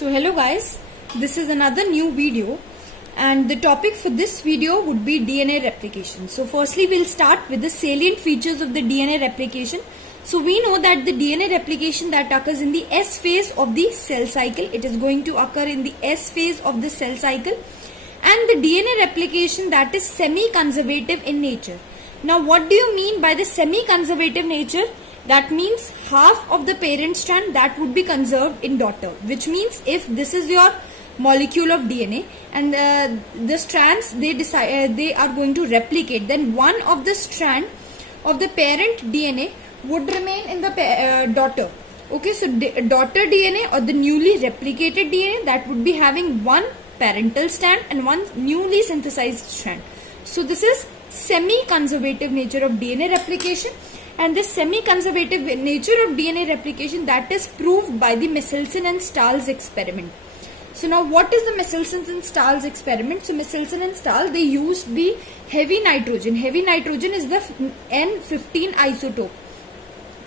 So hello guys, this is another new video and the topic for this video would be DNA replication. So firstly we'll start with the salient features of the DNA replication. So we know that the DNA replication that occurs in the S phase of the cell cycle, it is going to occur in the S phase of the cell cycle, and the DNA replication that is semi-conservative in nature. Now what do you mean by the semi-conservative nature? That means half of the parent strand that would be conserved in daughter, which means if this is your molecule of DNA and the strands they are going to replicate, then one of the strand of the parent DNA would remain in the daughter. Okay, so daughter DNA or the newly replicated DNA that would be having one parental strand and one newly synthesized strand. So this is semi-conservative nature of DNA replication. And this semi-conservative nature of DNA replication that is proved by the Michelson and Stahl's experiment. So now what is the Michelson and Stahl's experiment? So Michelson and Stahl, they used the heavy nitrogen. Heavy nitrogen is the N15 isotope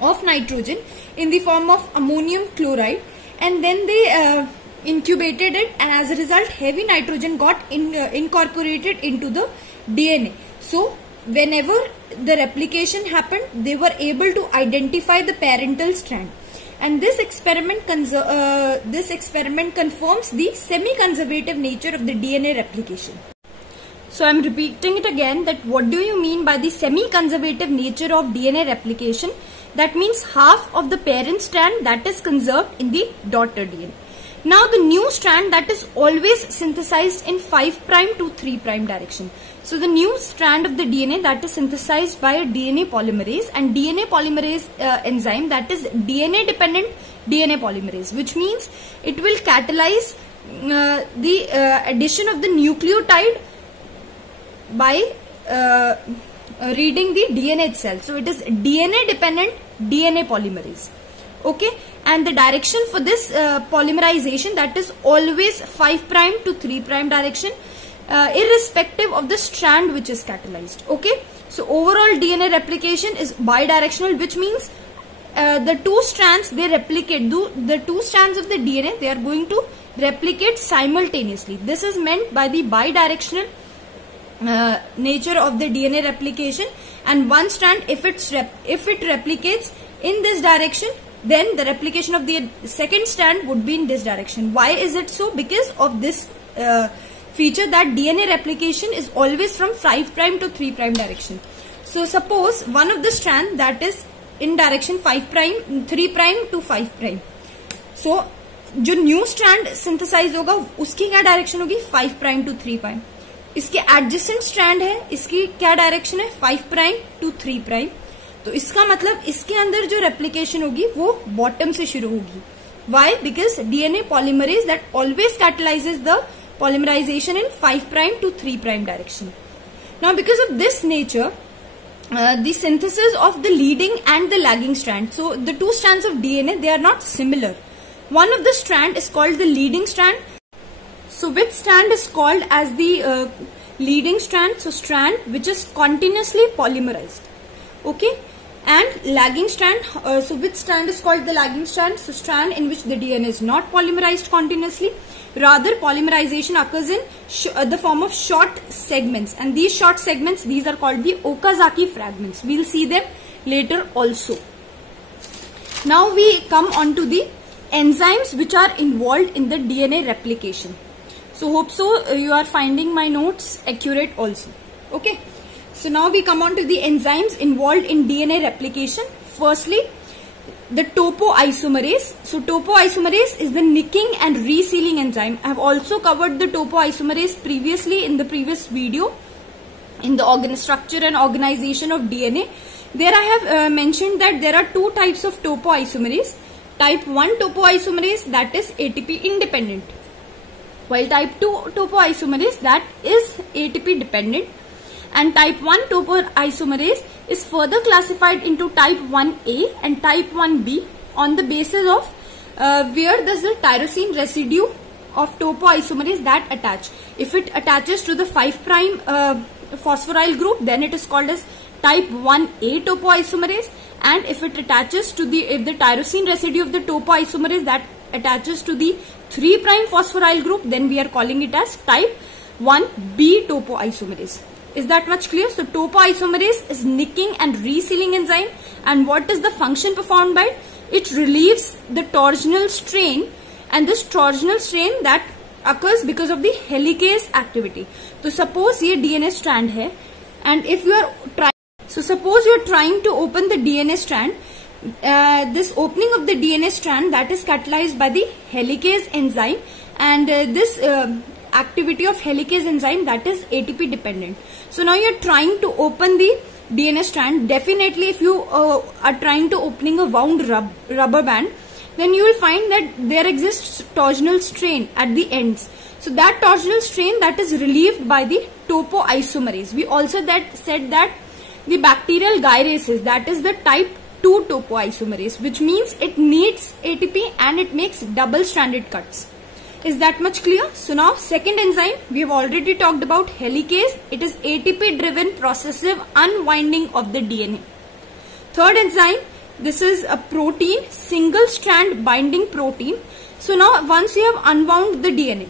of nitrogen in the form of ammonium chloride, and then they incubated it, and as a result heavy nitrogen got incorporated into the DNA. So whenever the replication happened, they were able to identify the parental strand, and this experiment confirms the semi-conservative nature of the DNA replication. So I am repeating it again, that what do you mean by the semi-conservative nature of DNA replication? That means half of the parent strand that is conserved in the daughter DNA. Now the new strand that is always synthesized in 5' to 3' direction. So the new strand of the DNA that is synthesized by a DNA polymerase, and DNA polymerase enzyme, that is DNA dependent DNA polymerase, which means it will catalyze the addition of the nucleotide by reading the DNA itself. So it is DNA dependent DNA polymerase. Okay, and the direction for this polymerization, that is always 5' to 3' direction, irrespective of the strand which is catalyzed. Okay, so overall DNA replication is bidirectional, which means the two strands they replicate, the two strands of the DNA, they are going to replicate simultaneously. This is meant by the bidirectional nature of the DNA replication, and one strand if it replicates in this direction, then the replication of the second strand would be in this direction. Why is it so? Because of this feature that DNA replication is always from 5' to 3' direction. So suppose one of the strand that is in direction 3' to 5'. So जो new strand synthesize होगा उसकी क्या direction होगी? 5' to 3'. इसके adjacent strand है, इसकी क्या direction है? 5' to 3'. तो इसका मतलब इसके अंदर जो replication होगी वो bottom से शुरू होगी. Why? Because DNA polymerase that always catalyzes the polymerization in 5' to 3' direction. Now because of this nature, the synthesis of the leading and the lagging strand, so the two strands of DNA, they are not similar. One of the strand is called the leading strand. So which strand is called as the leading strand? So strand which is continuously polymerized. Okay, and lagging strand, so which strand is called the lagging strand? So strand in which the DNA is not polymerized continuously, rather polymerization occurs in the form of short segments, and these short segments, these are called the Okazaki fragments. We will see them later also. Now we come on to the enzymes which are involved in the DNA replication. So hope so you are finding my notes accurate also. Okay, so now we come on to the enzymes involved in DNA replication. Firstly, the topoisomerase. So topoisomerase is the nicking and resealing enzyme. I have also covered the topoisomerase previously in the previous video in the structure and organization of DNA. There I have mentioned that there are two types of topoisomerase. Type 1 topoisomerase, that is ATP independent, while type 2 topoisomerase, that is ATP dependent. And type 1 topoisomerase is further classified into type 1A and type 1B on the basis of where does the tyrosine residue of topoisomerase that attach. If it attaches to the 5' phosphoryl group, then it is called as type 1A topoisomerase, and if it attaches to the tyrosine residue of the topoisomerase that attaches to the 3' phosphoryl group, then we are calling it as type 1b topoisomerase. Is that much clear? So topoisomerase is nicking and resealing enzyme, and what is the function performed by it? It relieves the torsional strain, and this torsional strain that occurs because of the helicase activity. So suppose ये DNA strand है, and if you are trying to open the DNA strand, this opening of the DNA strand that is catalyzed by the helicase enzyme, and this activity of helicase enzyme that is ATP dependent. So now you are trying to open the DNA strand. Definitely if you are trying to opening a wound rubber band, then you will find that there exists torsional strain at the ends. So that torsional strain that is relieved by the topoisomerase. We also said that the bacterial gyrases, that is the type 2 topoisomerase, which means it needs ATP and it makes double stranded cuts. Is that much clear? So now second enzyme, we have already talked about helicase. It is ATP driven processive unwinding of the DNA. Third enzyme, this is a protein, single strand binding protein. So now once you have unwound the DNA,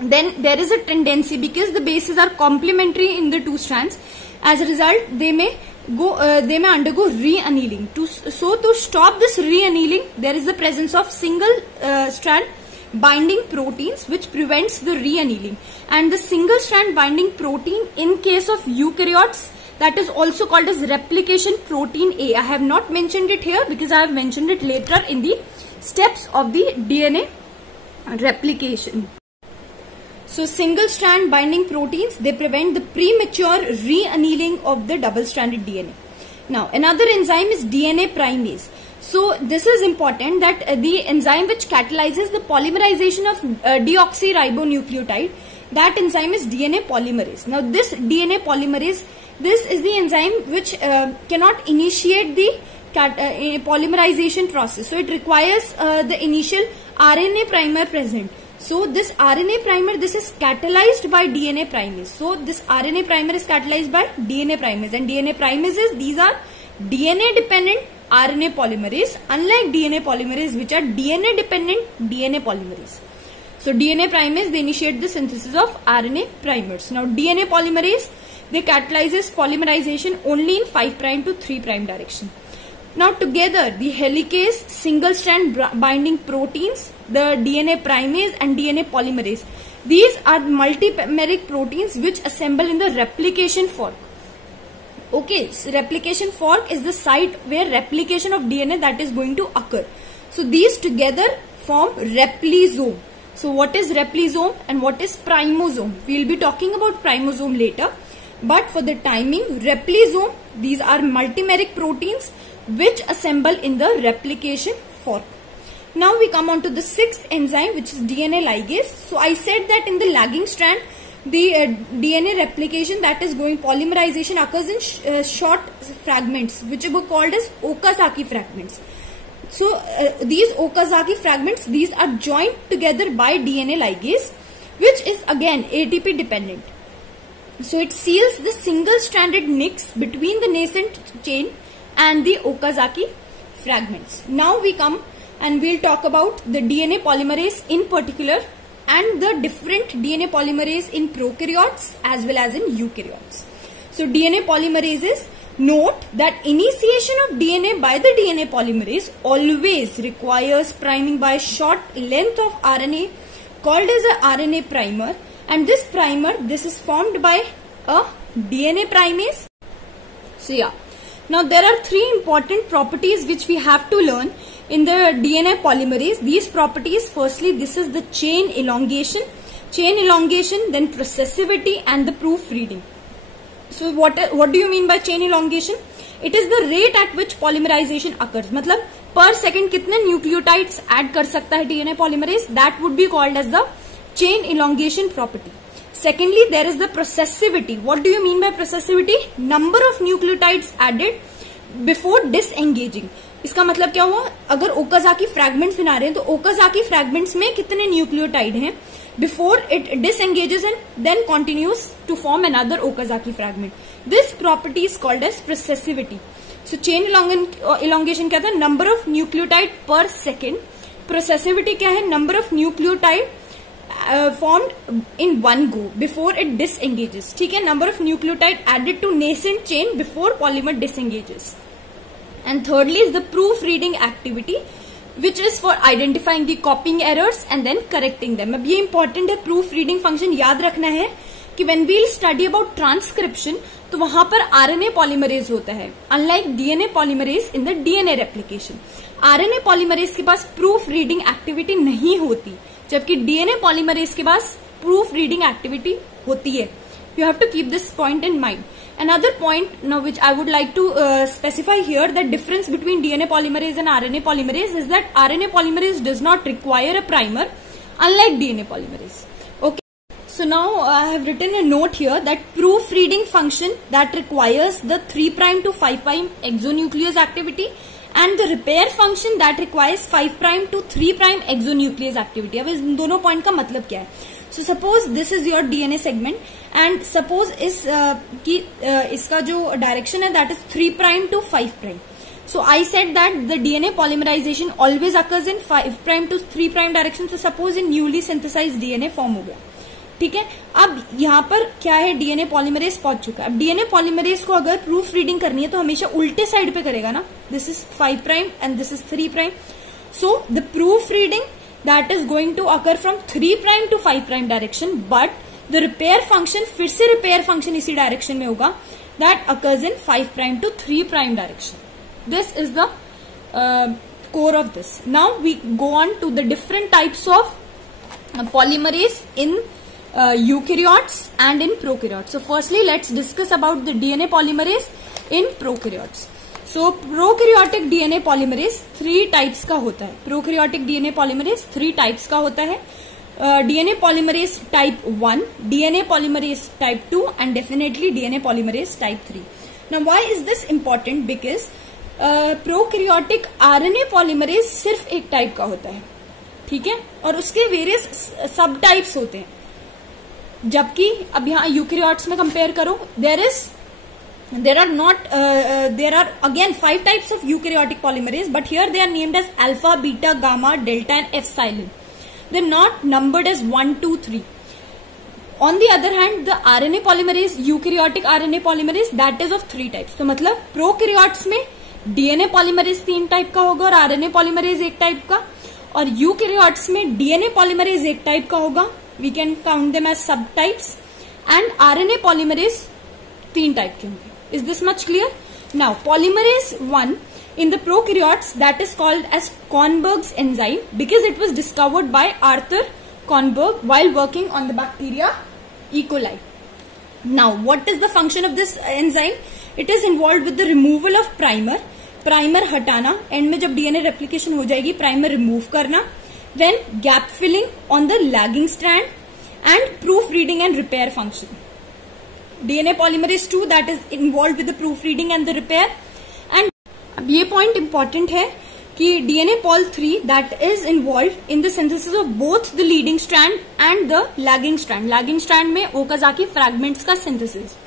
then there is a tendency, because the bases are complementary in the two strands, as a result they may undergo re-annealing. So to stop this re-annealing, there is the presence of single strand binding proteins which prevents the re-annealing. And the single strand binding protein in case of eukaryotes, that is also called as replication protein A. I have not mentioned it here because I have mentioned it later in the steps of the DNA replication. So single strand binding proteins, they prevent the premature re-annealing of the double stranded DNA. Now another enzyme is DNA primase. So this is important, that the enzyme which catalyzes the polymerization of deoxyribonucleotide, that enzyme is DNA polymerase. Now this DNA polymerase, this is the enzyme which cannot initiate the polymerization process. So it requires the initial RNA primer present. So this RNA primer, this is catalyzed by DNA primase. So this RNA primer is catalyzed by DNA primase, and DNA primases, these are DNA dependent RNA polymerase, unlike DNA polymerase which are DNA dependent DNA polymerase. So DNA primase, they initiate the synthesis of RNA primers. Now DNA polymerase, they catalyzes polymerization only in 5' to 3' direction. Now together the helicase, single strand binding proteins, the DNA primase and DNA polymerase, these are multimeric proteins which assemble in the replication fork. Okay, so replication fork is the site where replication of DNA that is going to occur. So these together form replisome. So what is replisome and what is primosome? We will be talking about primosome later. But for the timing, replisome, these are multimeric proteins which assemble in the replication fork. Now we come on to the sixth enzyme, which is DNA ligase. So I said that in the lagging strand, the DNA replication, that is going, polymerization occurs in short fragments which were called as Okazaki fragments. So these Okazaki fragments, these are joined together by DNA ligase, which is again ATP dependent. So it seals the single stranded nicks between the nascent chain and the Okazaki fragments. Now we come and we'll talk about the DNA polymerase in particular, and the different DNA polymerase in prokaryotes as well as in eukaryotes. So DNA polymerases, note that initiation of DNA by the DNA polymerase always requires priming by a short length of RNA called as a RNA primer, and this primer, this is formed by a DNA primase. So yeah, now there are three important properties which we have to learn in the DNA polymerase. These properties, firstly, this is the chain elongation, then processivity and the proofreading. So what do you mean by chain elongation? It is the rate at which polymerization occurs. मतलब per second कितने nucleotides add कर सकता है DNA polymerase, that would be called as the chain elongation property. Secondly, there is the processivity. What do you mean by processivity? Number of nucleotides added before disengaging. इसका मतलब क्या हुआ? अगर Okazaki fragments बना रहे हैं तो ओकाजाकी फ्रैगमेंट्स में कितने न्यूक्लियोटाइड हैं before it disengages and then continues to form another Okazaki fragment. This property is called as processivity. So chain elongation क्या था? Number of nucleotide per second प्रोसेसिविटी क्या है? Number of nucleotide formed in one go before it disengages. ठीक है, number of nucleotide added to nascent chain before polymer disengages. And thirdly is the proofreading activity, which is for identifying the copying errors and then correcting them. अब ये important है, proofreading function याद रखना है कि when we'll study about transcription तो वहां पर RNA polymerase होता है, unlike DNA polymerase in the DNA replication. RNA polymerase के पास proofreading activity नहीं होती, जबकि DNA polymerase के पास proofreading activity होती है. You have to keep this point in mind. Another point now which I would like to specify here, the difference between DNA polymerase and RNA polymerase is that RNA polymerase does not require a primer, unlike DNA polymerase. Okay. So now I have written a note here that proofreading function that requires the 3' to 5' exonuclease activity and the repair function that requires 5' to 3' exonuclease activity. अब इस दोनों point का मतलब क्या है? So suppose this is your DNA segment and suppose इसका जो direction है that is 3' to 5'. So I said that the DNA polymerization always occurs in 5' to 3' direction. So suppose in newly synthesized DNA form हो गया, ठीक है. अब यहाँ पर क्या है? DNA polymerase पहुंच चुका है. अब DNA polymerase को अगर प्रूफ रीडिंग करनी है तो हमेशा उल्टे साइड पे करेगा ना. This is 5' and this is 3'. So the proof reading that is going to occur from 3' to 5' direction, but the repair function फिर से repair function इसी direction में होगा, that occurs in 5' to 3' direction. This is the core of this. Now we go on to the different types of polymerase in eukaryotes and in prokaryotes. So firstly let's discuss about the DNA polymerase in prokaryotes. So prokaryotic DNA polymerase 3 types का होता है. Prokaryotic DNA polymerase 3 types का होता है. DNA polymerase type 1, DNA polymerase type 2 and definitely DNA polymerase type 3. Now why is this important? Because prokaryotic RNA polymerase सिर्फ एक type का होता है, ठीक है, और उसके वेरियस सब टाइप्स होते हैं. जबकि अब यहाँ यूकैरियोट्स में कंपेयर करो, there are again 5 types of eukaryotic polymerase, but here they are named as alpha, beta, gamma, delta and epsilon. They're not numbered as 1, 2, 3. On the other hand, the RNA polymerase, eukaryotic RNA polymerase, that is of 3 types. तो मतलब prokaryotes में DNA polymerase 3 type का होगा और RNA polymerase 1 type का, और eukaryotes में DNA polymerase 1 type का होगा. We can count them as subtypes, and RNA polymerase 3 type के होंगे. Is this much clear? Now polymerase 1 in the prokaryotes, that is called as Kornberg's enzyme because it was discovered by Arthur Kornberg while working on the bacteria E. coli. Now what is the function of this enzyme? It is involved with the removal of primer. Primer हटाना, and में जब DNA replication हो जाएगी primer remove करना, then gap filling on the lagging strand and proofreading and repair function. DNA polymerase 2 that is involved with the proofreading and the repair. And अब ये point important है कि DNA pol 3 that is involved in the synthesis of both the leading strand and the lagging strand. Lagging strand में Okazaki fragments का synthesis.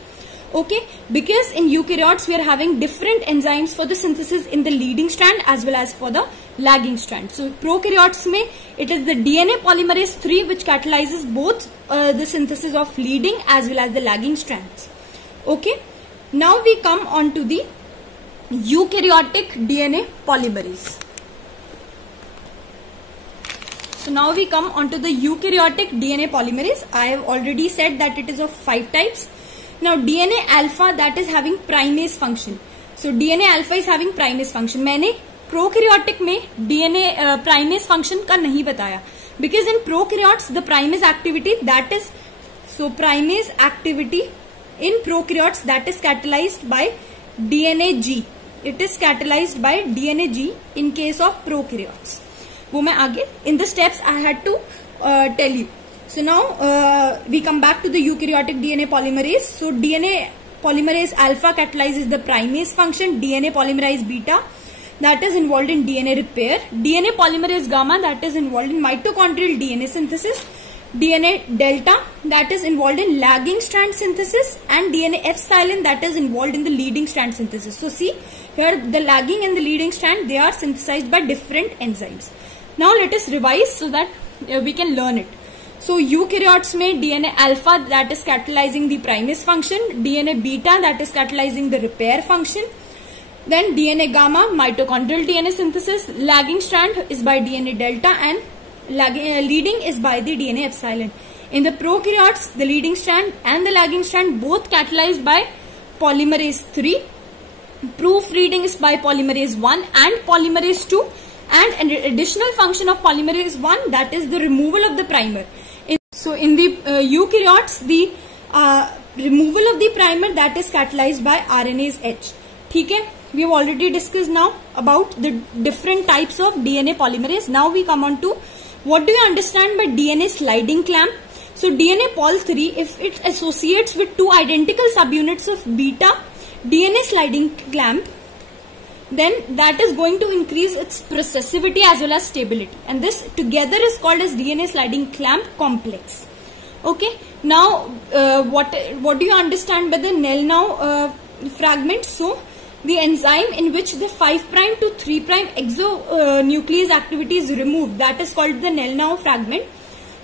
Okay, because in eukaryotes we are having different enzymes for the synthesis in the leading strand as well as for the lagging strand. So prokaryotes में it is the DNA polymerase 3 which catalyzes both the synthesis of leading as well as the lagging strands. Okay, now we come on to the eukaryotic DNA polymerase. So now we come on to the eukaryotic DNA polymerase. I have already said that it is of 5 types. Now DNA alpha that is having primase function. So DNA alpha is having primase function. मैंने prokaryotic में DNA primase function का नहीं बताया because in prokaryotes the primase activity that is, so primase activity in prokaryotes that is catalyzed by DNA G. It is catalyzed by DNA G in case of prokaryotes. वो मैं आगे in the steps I had to tell you. So now we come back to the eukaryotic DNA polymerase. So DNA polymerase alpha catalyzes the primase function, DNA polymerase beta that is involved in DNA repair, DNA polymerase gamma that is involved in mitochondrial DNA synthesis, DNA delta that is involved in lagging strand synthesis, and DNA epsilon that is involved in the leading strand synthesis. So see here the lagging and the leading strand, they are synthesized by different enzymes. Now let us revise so that we can learn it. So eukaryotes में DNA alpha that is catalyzing the primase function, DNA beta that is catalyzing the repair function, then DNA gamma mitochondrial DNA synthesis, lagging strand is by DNA delta and leading is by the DNA epsilon. In the prokaryotes, the leading strand and the lagging strand both catalyzed by polymerase 3. Proofreading is by polymerase 1 and polymerase 2, and an additional function of polymerase 1, that is the removal of the primer. So in the eukaryotes, the removal of the primer that is catalyzed by RNase H. ठीक है? We have already discussed now about the different types of DNA polymerase. Now we come on to what do you understand by DNA sliding clamp. So DNA pol 3, if it associates with two identical subunits of beta DNA sliding clamp, then that is going to increase its processivity as well as stability, and this together is called as DNA sliding clamp complex. Okay, now what do you understand by the Nelnau fragment? So the enzyme in which the 5' to 3' exonuclease activity is removed, that is called the Nelnau fragment.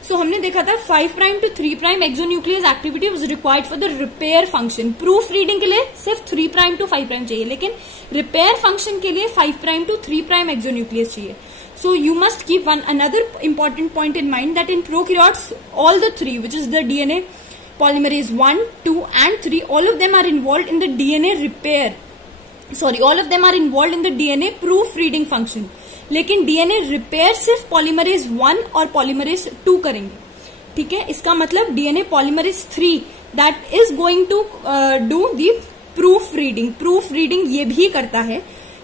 So हमने देखा था 5' to 3' exonuclease activity was required for the repair function. Proof reading के लिए सिर्फ 3' to 5' चाहिए, लेकिन repair function के लिए 5' to 3' exonuclease चाहिए. So you must keep another important point in mind, that in prokaryotes all the three, which is the DNA polymerase 1, 2 and 3, all of them are involved in the DNA repair. All of them are involved in the DNA proofreading function. लेकिन DNA repair सिर्फ polymerase 1 और polymerase 2 करेंगे. ठीक है, इसका मतलब DNA polymerase 3 that is going to do the proofreading. Proofreading ये भी करता है,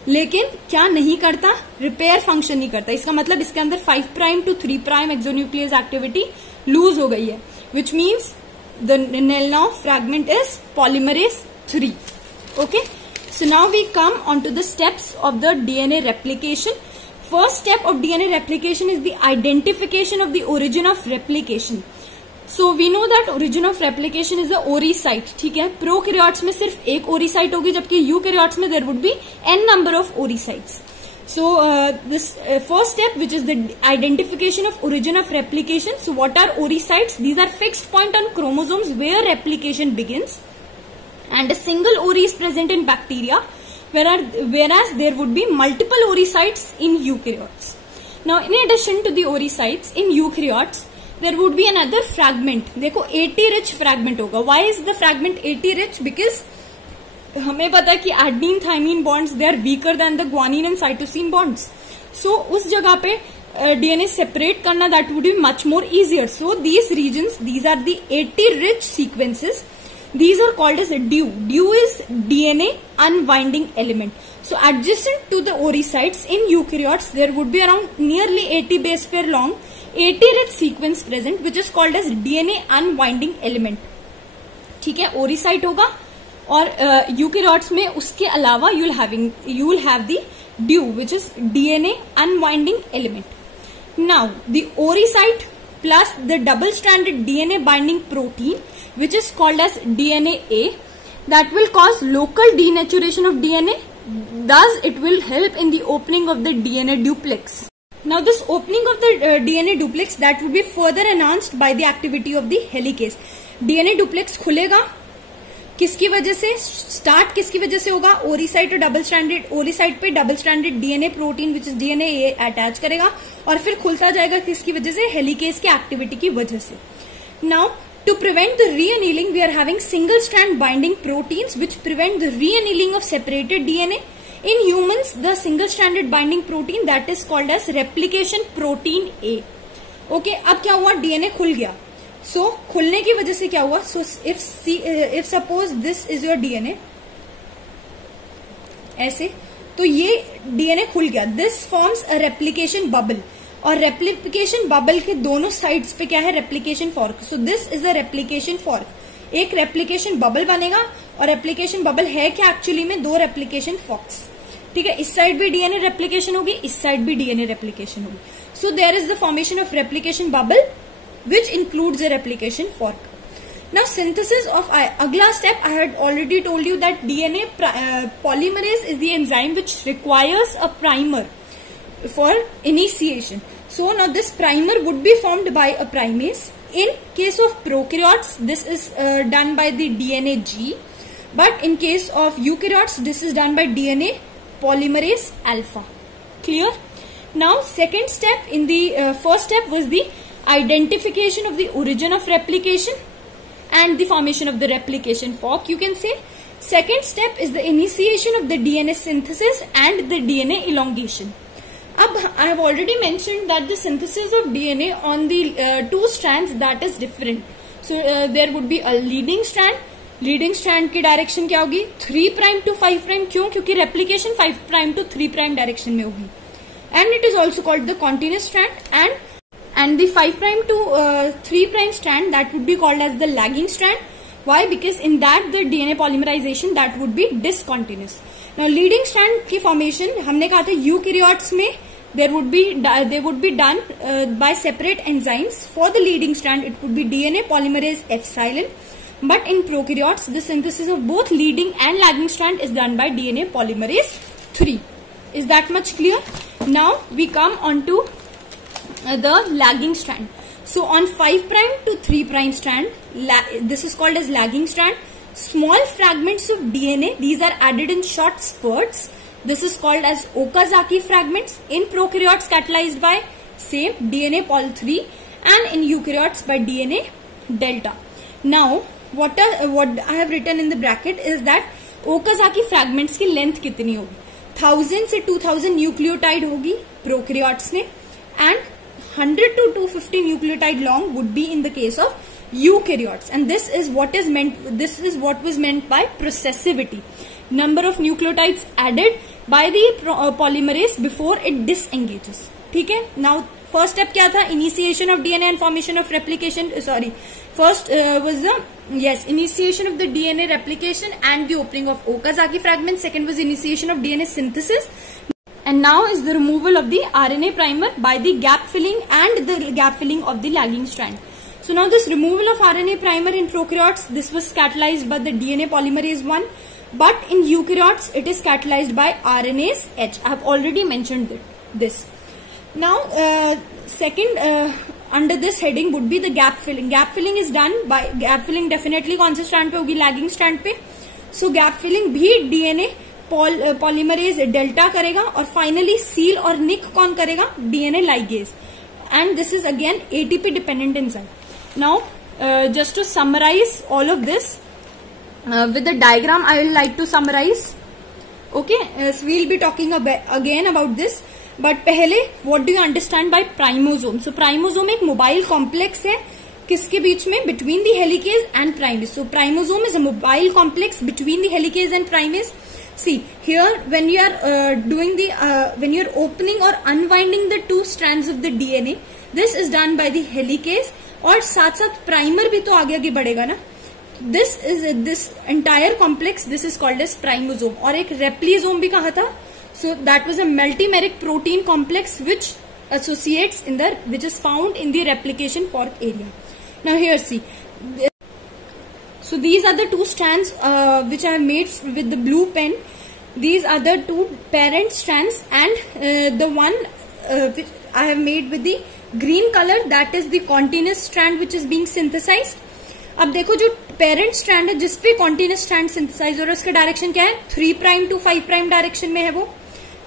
लेकिन क्या नहीं करता, रिपेयर फंक्शन नहीं करता. इसका मतलब इसके अंदर 5' to 3' एक्सोन्यूक्लियस एक्टिविटी लूज हो गई है, which means the Klenow fragment is polymerase 3. Okay, so now we come on to the steps of the DNA replication. First step of DNA replication is the identification of the origin of replication. So we know that origin of replication is the oocyte. ठीक है, prokaryotes में सिर्फ एक oocyte होगी, जबकि eukaryotes में there would be n number of oocytes. So this first step, which is the identification of origin of replication. So what are oocytes? These are fixed point on chromosomes where replication begins, and a single ore is present in bacteria, whereas there would be multiple oocytes in eukaryotes. Now in addition to the oocytes in eukaryotes, there would be another fragment. देखो AT rich fragment होगा. Why is the fragment AT rich? Because हमें पता है कि adenine thymine bonds they are weaker than the guanine and cytosine bonds. So उस जगह पे DNA separate करना that would be much more easier. So these regions, these are the AT rich sequences. These are called as DUE. DUE is DNA unwinding element. So adjacent to the oocytes in eukaryotes, there would be around nearly 80 base pair long AT rich sequence present, which is called as DNA unwinding element. ठीक है, oocyte होगा, और eukaryotes में उसके अलावा you will have the DUE, which is DNA unwinding element. Now the oocyte plus the double stranded DNA binding protein, which is called as DNA-A, that will cause local denaturation of DNA. Thus, it will help in the opening of the DNA duplex. Now, this opening of the DNA duplex that will be further enhanced by the activity of the helicase. DNA duplex खुलेगा किसकी वजह से? Start किसकी वजह से होगा? oocyte और double standard, oocyte पे double standard DNA protein which is DNA-A attach करेगा, और फिर खुलता जाएगा किसकी वजह से? हेलिकेज की एक्टिविटी की वजह से. Now to prevent the re-annealing, we are having single strand binding proteins which prevent the re-annealing of separated DNA. In humans, the single stranded binding protein that is called as replication protein A. Okay, अब क्या हुआ? DNA खुल गया. So खुलने की वजह से क्या हुआ? So if suppose this is your DNA, ऐसे, तो ये DNA खुल गया. This forms a replication bubble. और रेप्लिकेशन बबल के दोनों साइड्स पे क्या है? Replication fork. So this is a replication fork. एक रेप्लिकेशन बबल बनेगा, और रेप्लिकेशन बबल है क्या एक्चुअली में? दो रेप्लिकेशन फॉर्क्स. ठीक है, इस साइड भी डीएनए रेप्लिकेशन होगी, इस साइड भी डीएनए रेप्लिकेशन होगी. So there is the formation of replication bubble which includes a replication fork. Now synthesis of अगला step, I had already told you that DNA polymerase is the enzyme which requires a primer for initiation. So now this primer would be formed by a primase. In case of prokaryotes, this is done by the DNA G, but in case of eukaryotes, this is done by DNA polymerase alpha. Clear? Now second step in the first step was the identification of the origin of replication and the formation of the replication fork, you can say. Second step is the initiation of the DNA synthesis and the DNA elongation. I have already mentioned that the synthesis of DNA on the two strands, that is different. So there would be a leading strand. Leading strand की direction क्या होगी 3 prime to 5 prime. क्यों? क्योंकि replication 5 prime to 3 prime direction में होगी. And it is also called the continuous strand and the 5 prime to 3 prime strand, that would be called as the lagging strand. Why? Because in that the DNA polymerization that would be discontinuous. Now leading strand की formation हमने कहा था eukaryotes में they would be done by separate enzymes. For the leading strand it would be DNA polymerase epsilon, but in prokaryotes the synthesis of both leading and lagging strand is done by DNA polymerase 3. Is that much clear? Now we come on to the lagging strand. So on 5 prime to 3 prime strand, this is called as lagging strand. Small fragments of DNA, these are added in short spurts. This is called as Okazaki fragments. In prokaryotes catalyzed by same DNA pol 3, and in eukaryotes by DNA delta. Now what I have written in the bracket is that Okazaki fragments की length कितनी होगी? 1000 से 2000 nucleotide होगी prokaryotes में, and 100 to 250 nucleotide long would be in the case of eukaryotes. And this is what was meant by processivity. Number of nucleotides added by the polymerase before it disengages. ठीक है? Now first step क्या था? Initiation of DNA and formation of replication. First was the initiation of the DNA replication and the opening of Okazaki fragments. Second was initiation of DNA synthesis. And now is the removal of the RNA primer by the gap filling and the gap filling of the lagging strand. So now this removal of RNA primer in prokaryotes, this was catalyzed by the DNA polymerase 1, but in eukaryotes it is catalyzed by RNase H. I have already mentioned this. Now second under this heading would be the gap filling. Gap filling is done by definitely कौन से strand पे होगी? Lagging strand पे. So gap filling भी DNA polymerase delta करेगा, और finally seal और nick कौन करेगा? DNA ligase. And this is again ATP dependent enzyme. Now just to summarise all of this with the diagram, I will like to summarize. Okay, so we will be talking again about this, but पहले what do you understand by प्राइमोसोम? So प्राइमोसोम एक mobile complex है किसके बीच में? Between the helicase and primase. So प्राइमोसोम is a mobile complex between the helicase and primase. See here, when you are when you are opening or unwinding the two strands of the DNA, this is done by the helicase, और साथ साथ primer भी तो आगे आगे बढ़ेगा ना. This entire complex, this is called as प्राइमोसोम. और एक रेप्लीसोम भी कहा था. So that was a multimeric protein complex which is found in the replication fork area. Now here see. So these are the two strands which I have made with the blue pen. These are the two parent strands, and the one which I have made with the green color, that is the continuous strand which is being synthesized. अब देखो जो parent strand है जिसपे continuous strand synthesize हो रहा है, उसका direction क्या है? 3 प्राइम टू 5 प्राइम डायरेक्शन में है वो.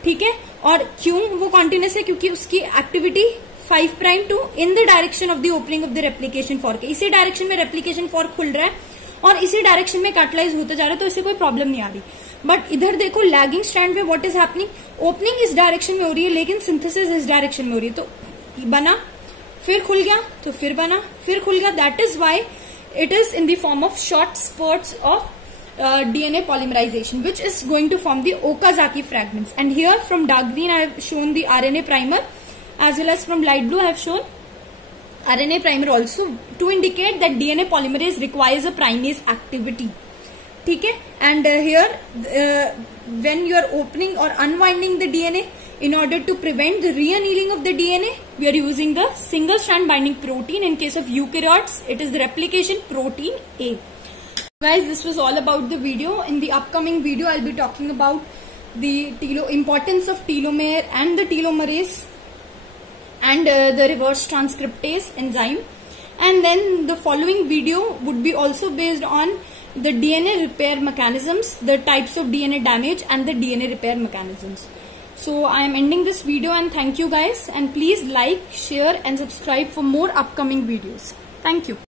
ठीक है? और क्यों वो continuous है? क्योंकि उसकी activity 5 prime to in the direction of the opening of the replication fork. इसी डायरेक्शन में रेप्लिकेशन फॉर्क खुल रहा है और इसी डायरेक्शन में कैटलाइज होता जा रहा है, तो इससे कोई प्रॉब्लम नहीं आ रही. बट इधर देखो लैगिंग स्ट्रैंड पे व्हाट इज हैपनिंग? ओपनिंग इस डायरेक्शन में हो रही है लेकिन सिंथेसिस इस डायरेक्शन में हो रही है. तो बना, फिर खुल गया, तो फिर बना, फिर खुल गया. That is why it is in the form of short sprouts of DNA polymerization, which is going to form the Okazaki fragments. And here from dark green I have shown the RNA primer, as well as from light blue I have shown RNA primer also, to indicate that DNA polymerase requires a primase activity. ठीक है? And here when you are opening or unwinding the DNA, in order to prevent the reannealing of the DNA, we are using the single strand binding protein. In case of eukaryotes, it is the replication protein A. Guys, this was all about the video. In the upcoming video, I'll be talking about the importance of telomere and the telomerase. and the reverse transcriptase enzyme. And then the following video would be also based on the DNA repair mechanisms, the types of DNA damage and the DNA repair mechanisms. So I am ending this video, and thank you guys, and please like, share and subscribe for more upcoming videos. Thank you.